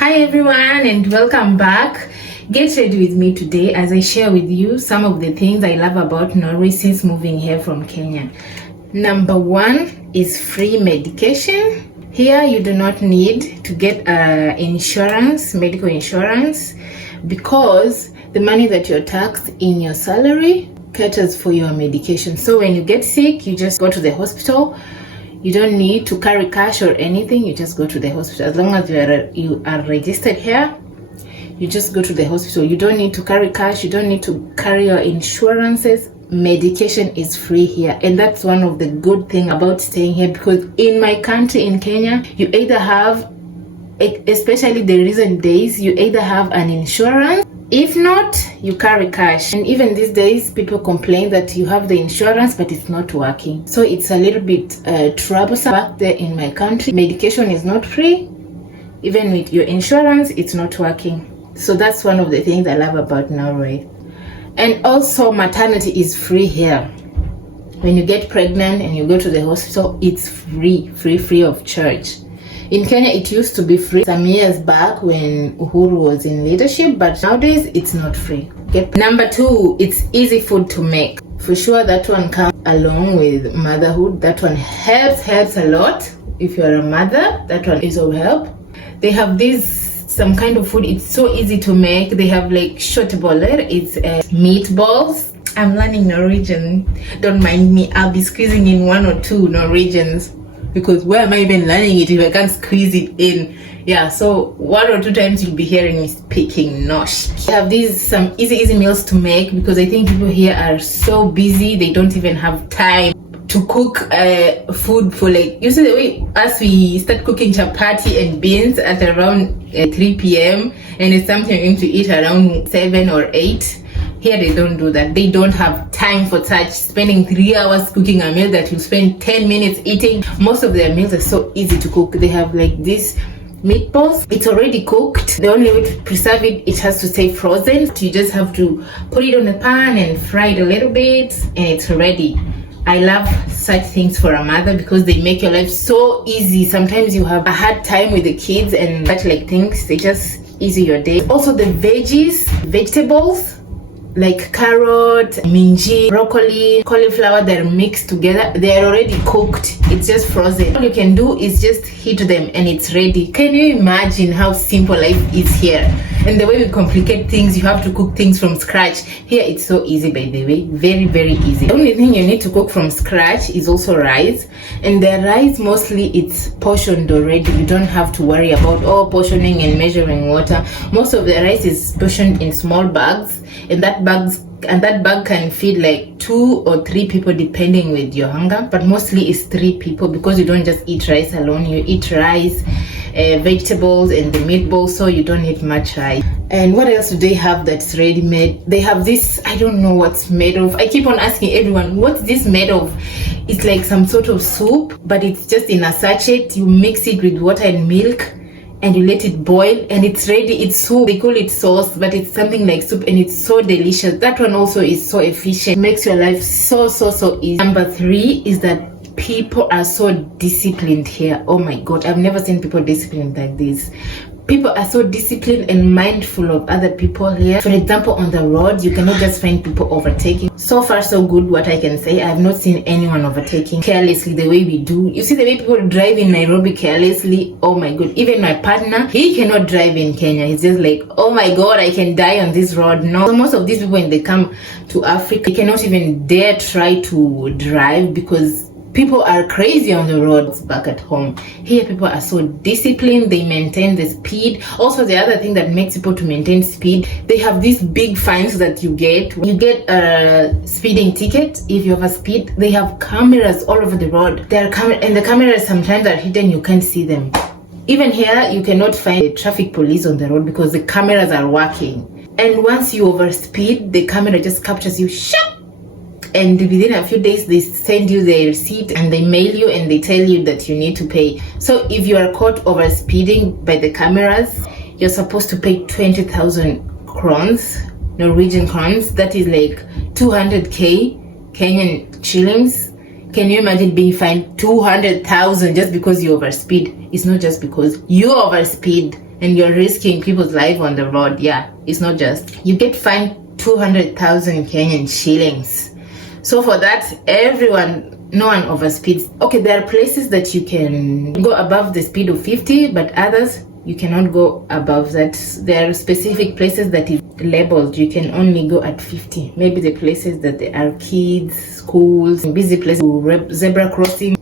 Hi everyone and welcome back. Get ready with me today as I share with you some of the things I love about Norway since moving here from Kenya. Number one is free medication. Here you do not need to get medical insurance, because the money that you're taxed in your salary caters for your medication. So when you get sick, you just go to the hospital. You don't need to carry cash or anything. You just go to the hospital. As long as you are registered here, you just go to the hospital. You don't need to carry cash. You don't need to carry your insurances. Medication is free here. And that's one of the good things about staying here, because in my country, in Kenya, you either have, especially the recent days, you either have an insurance. If not, you carry cash. And even these days, people complain that you have the insurance, but it's not working. So it's a little bit troublesome back there in my country. Medication is not free. Even with your insurance, it's not working. So that's one of the things I love about Norway. And also, maternity is free here. When you get pregnant and you go to the hospital, it's free of charge. In Kenya, it used to be free some years back when Uhuru was in leadership, but nowadays it's not free. Number two, it's easy food to make. For sure, that one comes along with motherhood. That one helps a lot. If you're a mother, that one is of help. They have some kind of food. It's so easy to make. They have like shotboller. It's meatballs. I'm learning Norwegian. Don't mind me. I'll be squeezing in one or two Norwegians, because where am I even learning it if I can't squeeze it in? Yeah, so one or two times you'll be hearing me speaking Norse. I have some easy meals to make, because I think people here are so busy, they don't even have time to cook food for, like, you see the way as we start cooking chapati and beans at around 3 p.m. and it's something we're going to eat around 7 or 8. Here they don't do that. They don't have time for such, spending 3 hours cooking a meal that you spend 10 minutes eating. Most of their meals are so easy to cook. They have like these meatballs. It's already cooked. The only way to preserve it, it has to stay frozen. You just have to put it on a pan and fry it a little bit and it's ready. I love such things for a mother, because they make your life so easy. Sometimes you have a hard time with the kids and such like things. They just easy your day. Also the vegetables, like carrot, minji, broccoli, cauliflower, they're mixed together. They're already cooked. It's just frozen. All you can do is just heat them and it's ready. Can you imagine how simple life is here? And the way we complicate things, you have to cook things from scratch. Here it's so easy, by the way. Very easy. The only thing you need to cook from scratch is also rice. And the rice, mostly it's portioned already. You don't have to worry about portioning and measuring water. Most of the rice is portioned in small bags. And that bag can feed like 2 or 3 people depending with your hunger, but mostly it's 3 people, because you don't just eat rice alone. You eat rice, vegetables and the meatballs, so you don't need much rice. And what else do they have that's ready made? They have this, I don't know what's made of. I keep on asking everyone, what's this made of? It's like some sort of soup, but it's just in a sachet. You mix it with water and milk and you let it boil and it's ready. It's soup. They call it sauce, but it's something like soup and it's so delicious. That one also is so efficient. It makes your life so easy. Number 3 is that people are so disciplined here. Oh my God, I've never seen people disciplined like this. People are so disciplined and mindful of other people here. For example, on the road, you cannot just find people overtaking. So far, so good, what I can say. I have not seen anyone overtaking carelessly the way we do. You see the way people drive in Nairobi carelessly? Oh my God. Even my partner, he cannot drive in Kenya. He's just like, oh my God, I can die on this road. No. So most of these people, when they come to Africa, they cannot even dare try to drive, because people are crazy on the roads back at home. Here, people are so disciplined. They maintain the speed. Also, the other thing that makes people to maintain speed, they have these big fines that you get. You get a speeding ticket if you have a speed. They have cameras all over the road. And the cameras sometimes are hidden. You can't see them. Even here, you cannot find the traffic police on the road because the cameras are working. And once you overspeed, the camera just captures you. And within a few days, they send you the receipt and they mail you and they tell you that you need to pay. So if you are caught over speeding by the cameras, you're supposed to pay 20,000 crowns, Norwegian crowns. That is like 200k Kenyan shillings. Can you imagine being fined 200,000 just because you overspeed? It's not just because you overspeed. and you're risking people's life on the road. Yeah, it's not just. You get fined 200,000 Kenyan shillings. So for that, no one overspeeds. Okay, there are places that you can go above the speed of 50, but others you cannot go above that. There are specific places that is labeled you can only go at 50. Maybe the places that there are kids, schools, busy places, zebra crossing.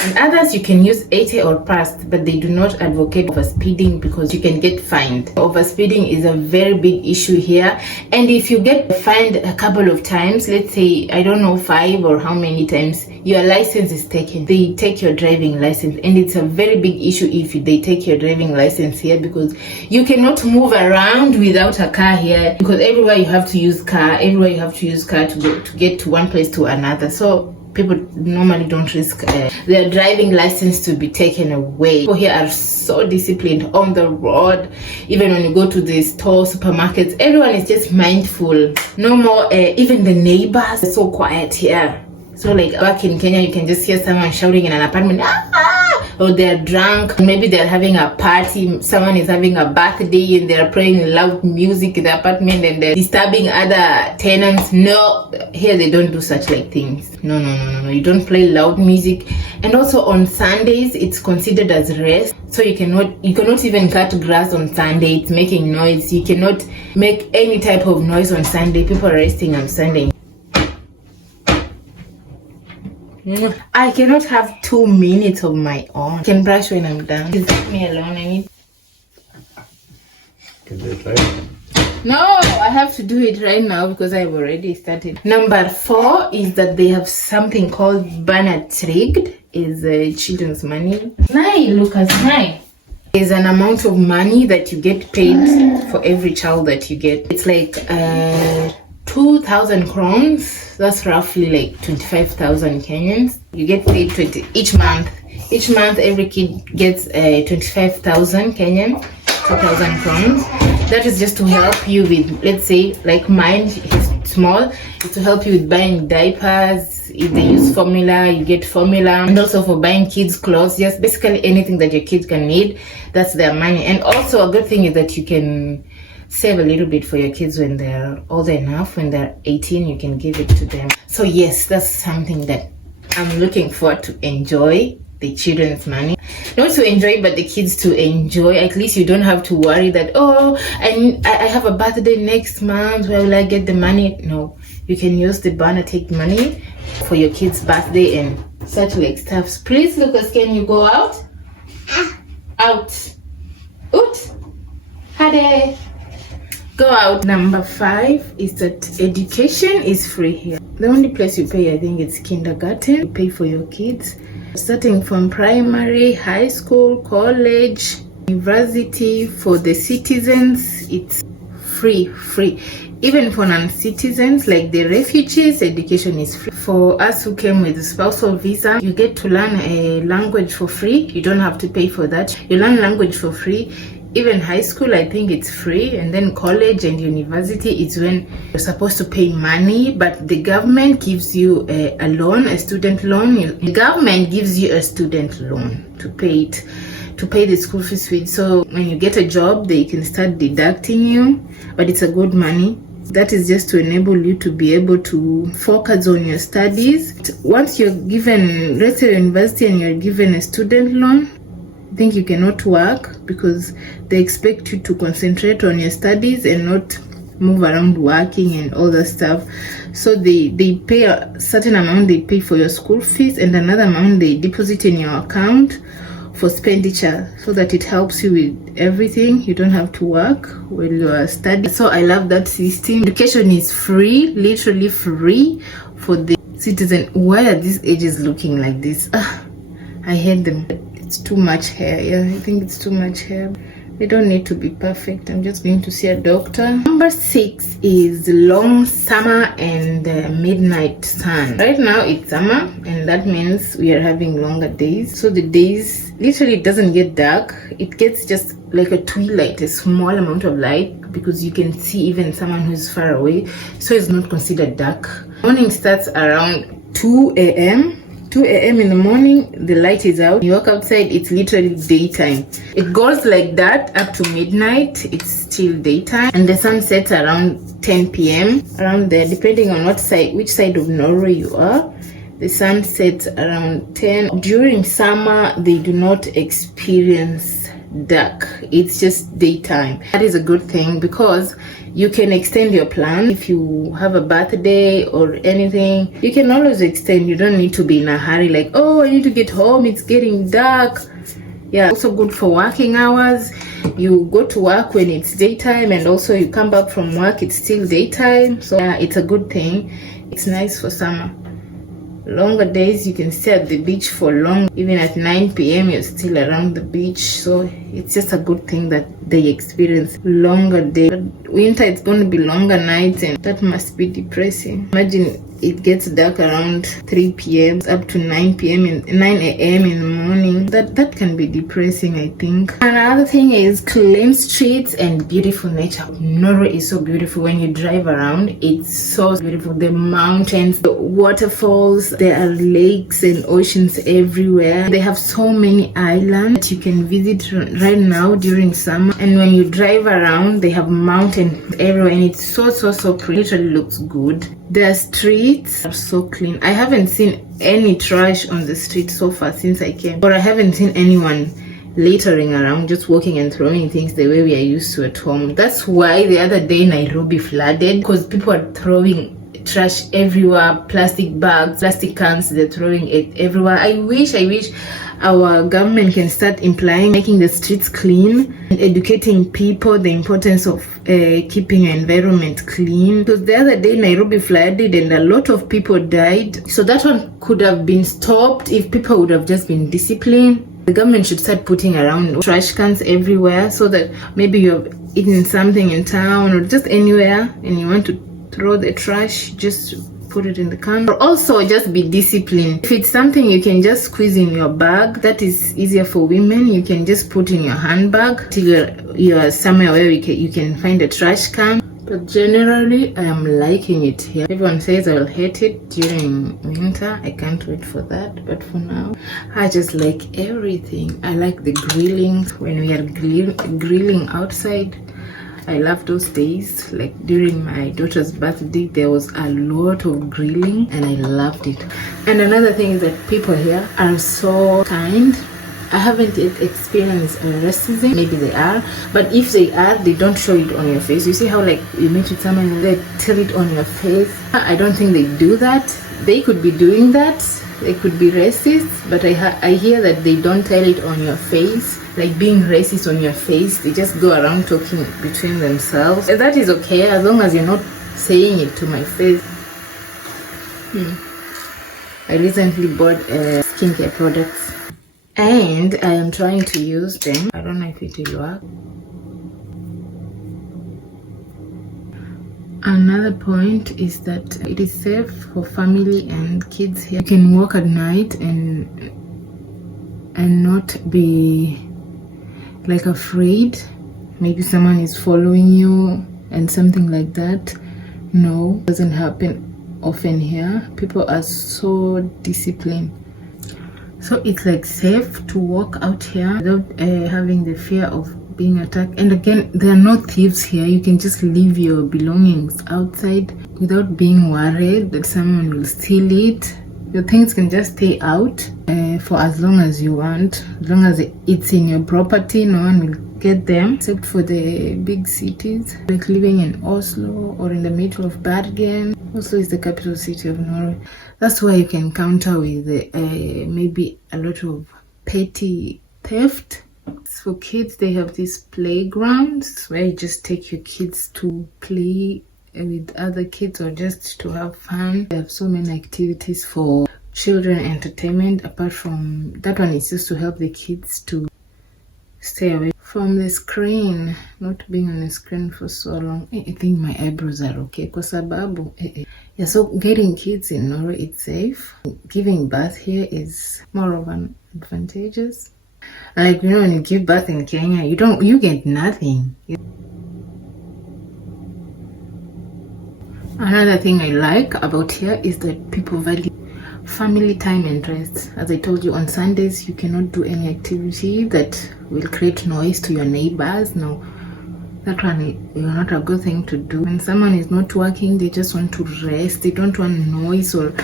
And others you can use 80 or past, but they do not advocate overspeeding because you can get fined. Overspeeding is a very big issue here, and if you get fined a couple of times, let's say, I don't know, 5 or how many times, your license is taken. They take your driving license, and it's a very big issue if they take your driving license here, because you cannot move around without a car here, because everywhere you have to use car, to get to one place to another. So people normally don't risk their driving license to be taken away. People here are so disciplined on the road. Even when you go to the store, supermarkets, everyone is just mindful. No more, even the neighbors are so quiet here. So like back in Kenya, you can just hear someone shouting in an apartment, or they're drunk, maybe they're having a party, someone is having a birthday and they're playing loud music in the apartment and they're disturbing other tenants. No, here they don't do such like things. No, you don't play loud music. And also on Sundays, it's considered as rest. So you cannot even cut grass on Sunday. It's making noise. You cannot make any type of noise on Sunday. People are resting on Sunday. I cannot have 2 minutes of my own. I can brush when I'm done. Just leave me alone. I need. Can you try it? No, I have to do it right now because I've already started. Number 4 is that they have something called Banatrig. Is children's money. Lucas, is an amount of money that you get paid for every child that you get. It's like 2,000 crowns. That's roughly like 25,000 Kenyans. You get paid each month. Each month, every kid gets 25,000 Kenyan, 2,000 crowns. That is just to help you with, let's say, like mine is small. It's to help you with buying diapers. If they use formula, you get formula. And also for buying kids clothes, just basically anything that your kids can need. That's their money. And also a good thing is that you can save a little bit for your kids when they're old enough. When they're 18, you can give it to them. So yes, that's something that I'm looking forward to enjoy, the children's money. Not to enjoy, but the kids to enjoy. At least you don't have to worry that, I have a birthday next month, where will I get the money? No, you can use the Banatrig money for your kid's birthday and such like stuff. Please, Lucas, can you go out? Out. Out. Hade. Go out. Number 5 is that education is free here. The only place you pay, I think, it's kindergarten. You pay for your kids, starting from primary, high school, college, university. For the citizens, it's free. Even for non-citizens, like the refugees, education is free. For us who came with a spousal visa, you get to learn a language for free. You don't have to pay for that. You learn language for free. Even high school, I think it's free, and then college and university, it's when you're supposed to pay money, but the government gives you a loan, a student loan. The government gives you a student loan to pay the school fees with. So when you get a job, they can start deducting you, but it's a good money. That is just to enable you to be able to focus on your studies. Once you're given, let's say, university, and you're given a student loan, I think you cannot work because they expect you to concentrate on your studies and not move around working and all that stuff. So they pay a certain amount, they pay for your school fees, and another amount they deposit in your account for expenditure, so that it helps you with everything. You don't have to work while you are studying. So I love that system. Education is free, literally free for the citizen. Why are these ages looking like this? I hate them. It's too much hair. Yeah, I think it's too much hair. They don't need to be perfect. I'm just going to see a doctor. Number 6 is long summer and midnight sun. Right now it's summer, and that means we are having longer days. So the days, literally, it doesn't get dark. It gets just like a twilight, a small amount of light, because you can see even someone who's far away. So it's not considered dark. Morning starts around 2 a.m. 2 a.m. in the morning, the light is out. You walk outside, it's literally daytime. It goes like that up to midnight, it's still daytime. And the sun sets around 10 p.m. around there, depending on which side of Norway you are. The sun sets around 10. During summer, they do not experience dark. It's just daytime. That is a good thing because you can extend your plan. If you have a birthday or anything, you can always extend. You don't need to be in a hurry like, oh, I need to get home, it's getting dark. Yeah, also good for working hours. You go to work when it's daytime, and also you come back from work, it's still daytime. So yeah, it's a good thing. It's nice for summer. Longer days, you can stay at the beach for long. Even at 9 p.m. you're still around the beach. So it's just a good thing that they experience longer days. But winter, it's going to be longer nights, and that must be depressing. Imagine it gets dark around 3 p.m. up to 9 p.m. 9 a.m. in the morning. That can be depressing, I think. Another thing is clean streets and beautiful nature. Norway is so beautiful. When you drive around, it's so beautiful. The mountains, the waterfalls, there are lakes and oceans everywhere. They have so many islands that you can visit right now during summer. And when you drive around, they have mountains everywhere, and it's so pretty. It literally looks good. Their streets are so clean. I haven't seen any trash on the street so far since I came, or I haven't seen anyone littering around, just walking and throwing things the way we are used to at home. That's why the other day Nairobi flooded, because people are throwing trash everywhere, plastic bags, plastic cans, they're throwing it everywhere. I wish our government can start making the streets clean and educating people the importance of keeping your environment clean. Because the other day Nairobi flooded and a lot of people died. So that one could have been stopped if people would have just been disciplined. The government should start putting around trash cans everywhere, so that maybe you have eaten something in town or just anywhere and you want to throw the trash, just put it in the can. Or also just be disciplined. If it's something you can just squeeze in your bag, that is easier for women. You can just put in your handbag till you're somewhere where you can find a trash can. But generally, I am liking it here. Everyone says I'll hate it during winter. I can't wait for that. But for now, I just like everything. I like the grilling. When we are grilling outside, I love those days. Like during my daughter's birthday, there was a lot of grilling and I loved it. And another thing is that people here are so kind. I haven't yet experienced racism. Maybe they are, but if they are, they don't show it on your face. You see how like you meet with someone and they tell it on your face? I don't think they do that. They could be doing that. They could be racist, but I hear that they don't tell it on your face. Like being racist on your face, they just go around talking between themselves. And that is okay as long as you're not saying it to my face. I recently bought skincare products and I am trying to use them. I don't know if it will work. Another point is that it is safe for family and kids here. You can walk at night and not be like afraid. Maybe someone is following you and something like that. No, it doesn't happen often here. People are so disciplined. So it's like safe to walk out here without having the fear of being attacked. And again, there are no thieves here. You can just leave your belongings outside without being worried that someone will steal it. Your things can just stay out for as long as you want. As long as it's in your property, no one will get them, except for the big cities, like living in Oslo or in the middle of Bergen. Oslo is the capital city of Norway. That's why you can counter with maybe a lot of petty theft. For kids, they have these playgrounds where you just take your kids to play with other kids or just to have fun. They have so many activities for children entertainment. Apart from that one, it's just to help the kids to stay away from the screen, not being on the screen for so long. I think my eyebrows are okay. Kwa sababu, yeah, so getting kids in Norway, it's safe. Giving birth here is more of an advantageous. Like, you know, when you give birth in Kenya, you get nothing. Another thing I like about here is that people value family time and rest. As I told you, on Sundays you cannot do any activity that will create noise to your neighbors. No, that one you're not a good thing to do. When someone is not working, they just want to rest. They don't want noise or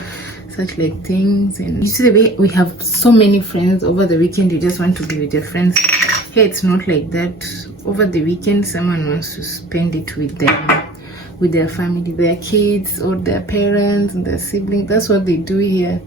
such like things. And you see the way we have so many friends over the weekend, you just want to be with your friends. Here it's not like that. Over the weekend, someone wants to spend it with them, with their family, their kids or their parents and their siblings. That's what they do here.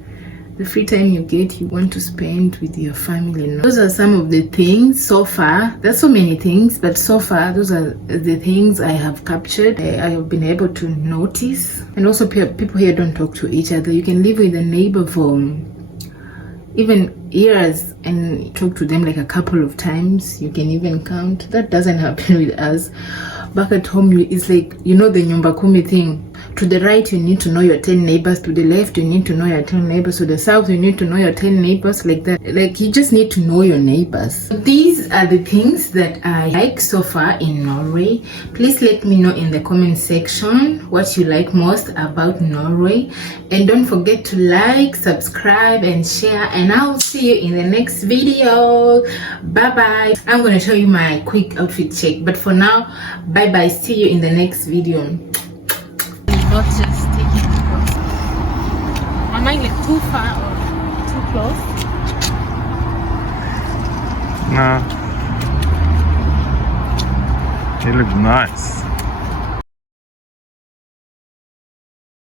The free time you get, you want to spend with your family. Those are some of the things so far. There's so many things, but so far those are the things I have captured. I have been able to notice. And also people here don't talk to each other. You can live with a neighbor for even years and talk to them like a couple of times. You can even count. That doesn't happen with us. Back at home, it's like, you know, the nyumba kumi thing. To the right, you need to know your 10 neighbors. To the left, you need to know your 10 neighbors. To the south, you need to know your 10 neighbors. Like that. Like, you just need to know your neighbors. These are the things that I like so far in Norway. Please let me know in the comment section what you like most about Norway. And don't forget to like, subscribe, and share. And I'll see you in the next video. Bye-bye. I'm going to show you my quick outfit check. But for now, bye-bye. See you in the next video. Not just taking photos. Am I like too far or too close? No. You look nice.